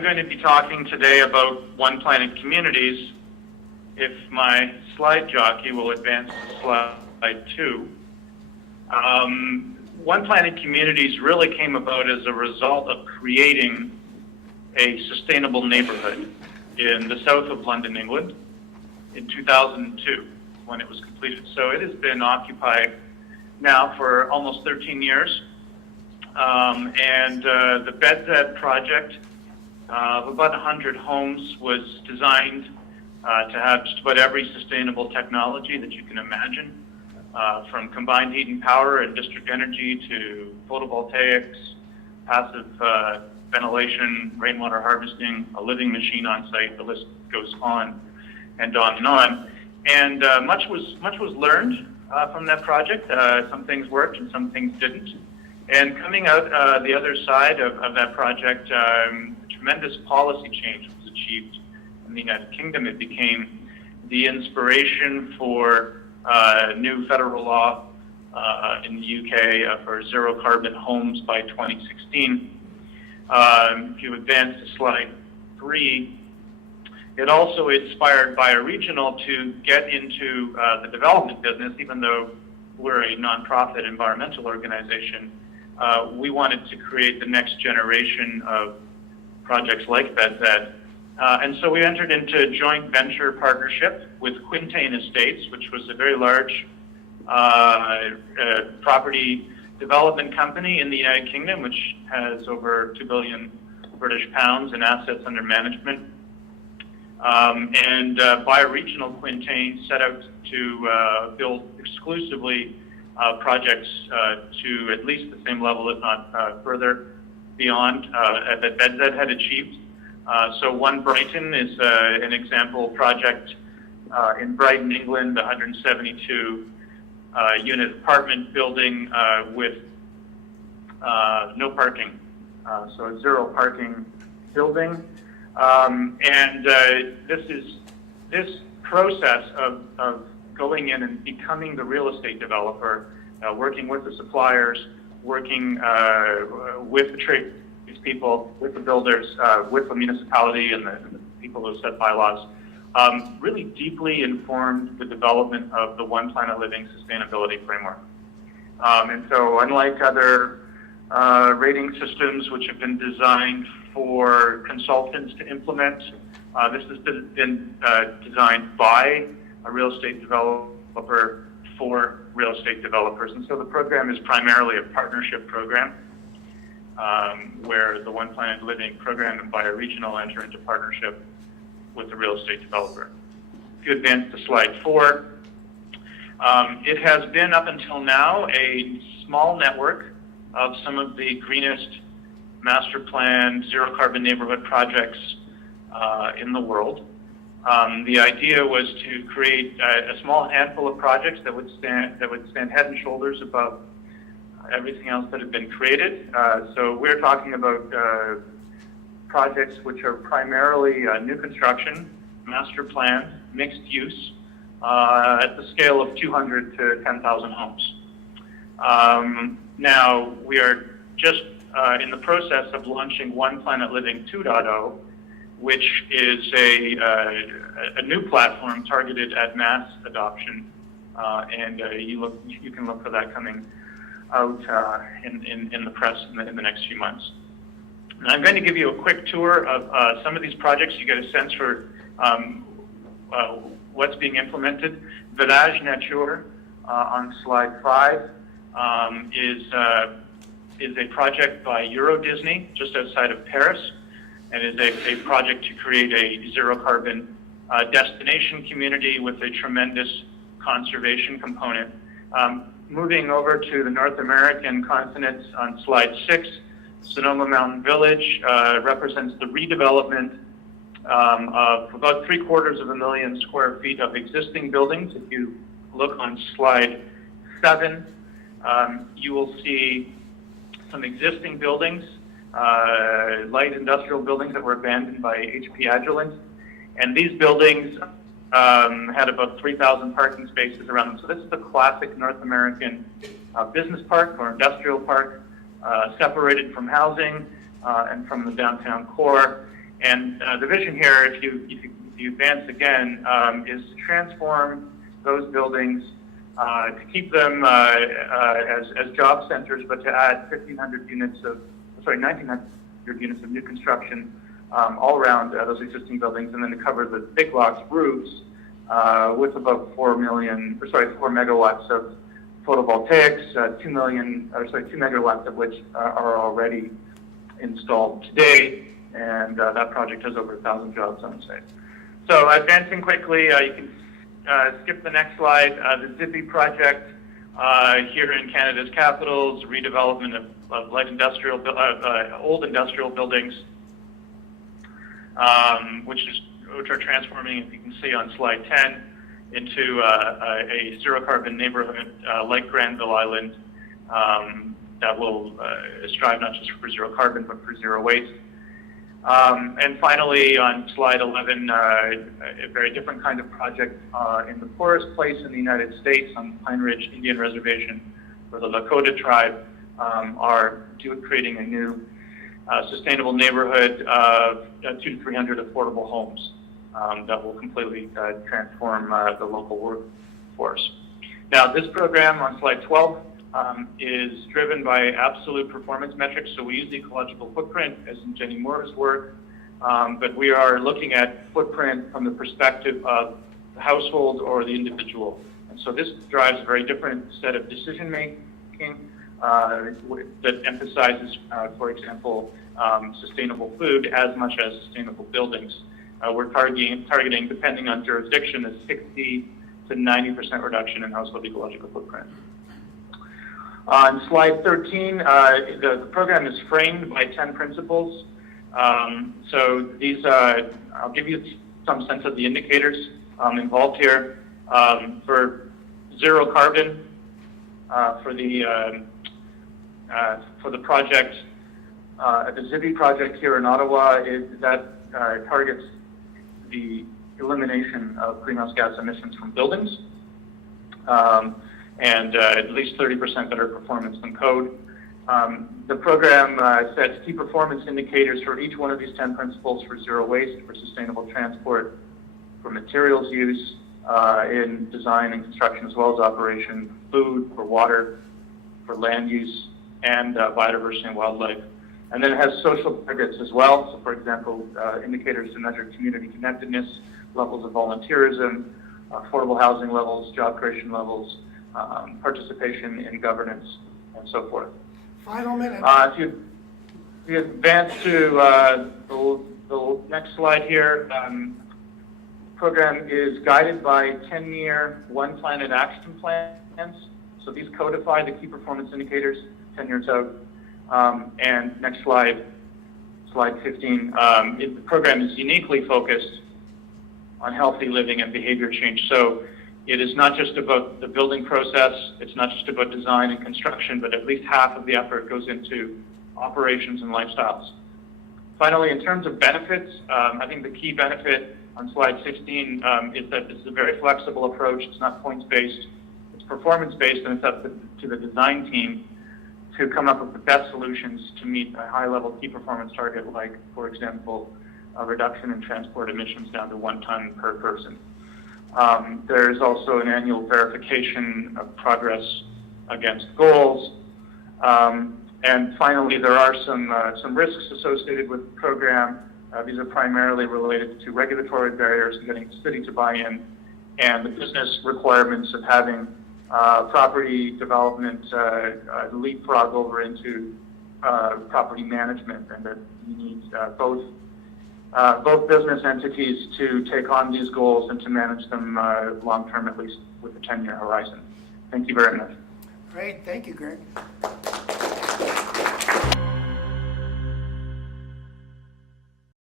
going to be talking today about One Planet Communities. If my slide jockey will advance to slide 2. One Planet Communities really came about as a result of creating a sustainable neighborhood in the south of London, England, in 2002 when it was completed. So it has been occupied now for almost 13 years. The BedZed project of about 100 homes was designed to have just about every sustainable technology that you can imagine, from combined heat and power and district energy to photovoltaics, passive ventilation, rainwater harvesting, a living machine on site. The list goes on and on and on. And much was learned from that project. Some things worked and some things didn't. And coming out the other side of that project, tremendous policy change was achieved in the United Kingdom. It became the inspiration for new federal law in the UK for zero carbon homes by 2016. If you advance to slide 3, it also inspired Bioregional to get into the development business. Even though we're a nonprofit environmental organization, we wanted to create the next generation of projects like BedZed. And so we entered into a joint venture partnership with Quintain Estates, which was a very large property development company in the United Kingdom, which has over 2 billion British pounds in assets under management. Bioregional Quintain set out to build exclusively projects to at least the same level, if not further beyond, that BedZed had achieved. So One Brighton is an example project in Brighton, England, 172 unit apartment building with no parking. So a zero parking building. This process of going in and becoming the real estate developer, working with the suppliers, working with the trade people, with the builders, with the municipality and the people who set bylaws, really deeply informed the development of the One Planet Living sustainability framework. And so unlike other rating systems which have been designed for consultants to implement, this has been designed by a real estate developer for real estate developers. And so the program is primarily a partnership program, where the One Planet Living program and Bioregional enter into partnership with the real estate developer. If you advance to slide 4, it has been up until now a small network of some of the greenest master plan zero carbon neighborhood projects in the world. The idea was to create a small handful of projects that would stand head and shoulders above everything else that had been created. So we're talking about projects which are primarily new construction, master plan, mixed use, at the scale of 200 to 10,000 homes. Now we are just in the process of launching One Planet Living 2.0, which is a new platform targeted at mass adoption, you can look for that coming out in the press in the next few months. And I'm going to give you a quick tour of some of these projects. You get a sense for what's being implemented. Village Nature on slide 5 is a project by Euro Disney just outside of Paris, and is a project to create a zero carbon destination community with a tremendous conservation component. Moving over to the North American continent on slide 6, Sonoma Mountain Village represents the redevelopment of about 750,000 square feet of existing buildings. If you look on slide 7, you will see some existing buildings, light industrial buildings that were abandoned by HP Agilent. And these buildings had about 3,000 parking spaces around them. So this is the classic North American business park or industrial park, separated from housing and from the downtown core. And the vision here, if you advance again, is to transform those buildings, to keep them as job centers, but to add 1,900 units of new construction all around those existing buildings, and then to cover the big lots roofs with about 4 megawatts of photovoltaics, 2 megawatts of which are already installed today, and that project has over 1,000 jobs on site. So advancing quickly, you can skip the next slide. The Zippy project here in Canada's capitals, redevelopment of light industrial, old industrial buildings, which are transforming, as you can see on slide 10, into a zero-carbon neighborhood like Granville Island that will strive not just for zero carbon, but for zero waste. And finally, on slide 11, a very different kind of project in the poorest place in the United States on Pine Ridge Indian Reservation, where the Lakota tribe are creating a new sustainable neighborhood of 200 to 300 affordable homes that will completely transform the local workforce. Now, this program on slide 12 is driven by absolute performance metrics. So we use the ecological footprint as in Jenny Moore's work, but we are looking at footprint from the perspective of the household or the individual. And so this drives a very different set of decision making that emphasizes, for example, sustainable food as much as sustainable buildings. We're targeting, depending on jurisdiction, a 60 to 90% reduction in household ecological footprint. On slide 13, the program is framed by 10 principles. So these, I'll give you some sense of the indicators involved here. For zero carbon, for the project, the Zippy project here in Ottawa, that targets the elimination of greenhouse gas emissions from buildings. And at least 30% better performance than code. The program sets key performance indicators for each one of these 10 principles: for zero waste, for sustainable transport, for materials use in design and construction as well as operation, food, for water, for land use, and biodiversity and wildlife. And then it has social targets as well. So for example, indicators to measure community connectedness, levels of volunteerism, affordable housing levels, job creation levels, participation in governance, and so forth. Final minute. If you advance to the next slide here, program is guided by 10-year One Planet action plans. So these codify the key performance indicators 10 years out. And next slide, slide 15. The program is uniquely focused on healthy living and behavior change. So it is not just about the building process, it's not just about design and construction, but at least half of the effort goes into operations and lifestyles. Finally, in terms of benefits, I think the key benefit on slide 16 is that it's a very flexible approach. It's not points-based, it's performance-based, and it's up to the design team to come up with the best solutions to meet a high-level key performance target, like, for example, a reduction in transport emissions down to 1 ton per person. There is also an annual verification of progress against goals. And finally, there are some risks associated with the program. These are primarily related to regulatory barriers and getting the city to buy in, and the business requirements of having property development leapfrog over into property management, and that you need both business entities to take on these goals and to manage them long-term, at least with a 10-year horizon. Thank you very much. Great. Thank you, Greg.